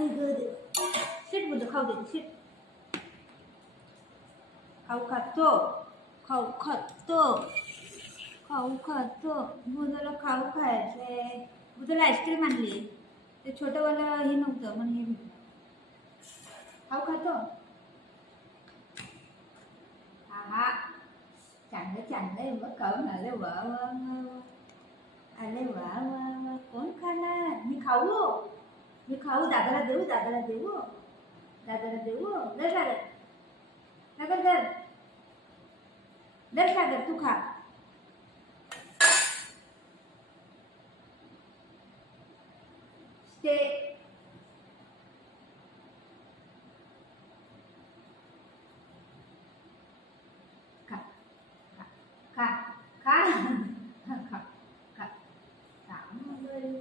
आई गं शीट बुद्ध खाऊ दे शीट खाऊ खातो बुद्धला खाऊ खायचंय बुद्धला आईस्क्रीम आणली ते छोटंवालं हे नव्हतं म्हणून हे खाऊ खातो हा चांगलं आहे मग खाऊन आले वा आले वा कोण खाणार मी खाऊ दादाला देऊ दर सागर तू खा स्टे खा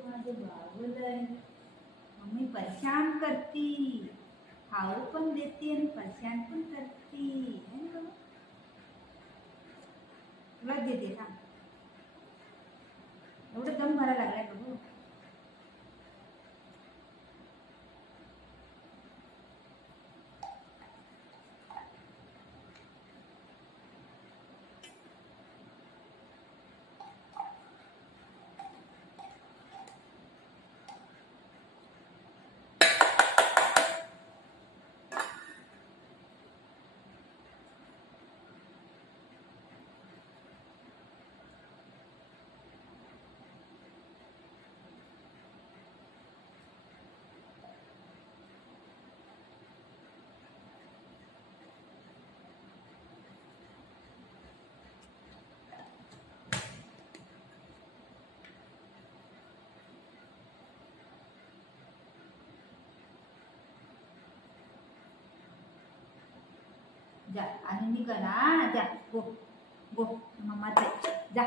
माझे बाबूलय मम्मी परेशान करती खाऊ पण देते आणि परेशान पण करती तुला देते का एवढं दम भरा लागलाय बघू जा आणि निघा ना जा गो मम्माच जा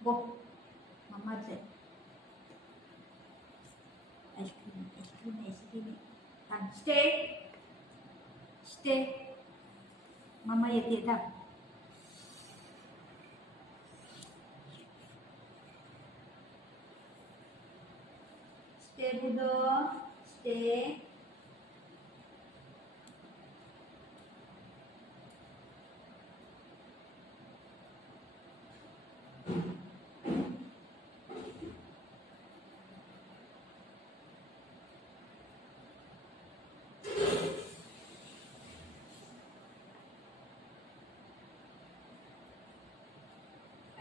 गो मम्माच आईस्क्रीम थांब स्टे मम्मा येते थांब स्टे बुडो स्टे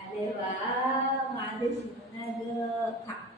अरे वा माझे सुंदर खा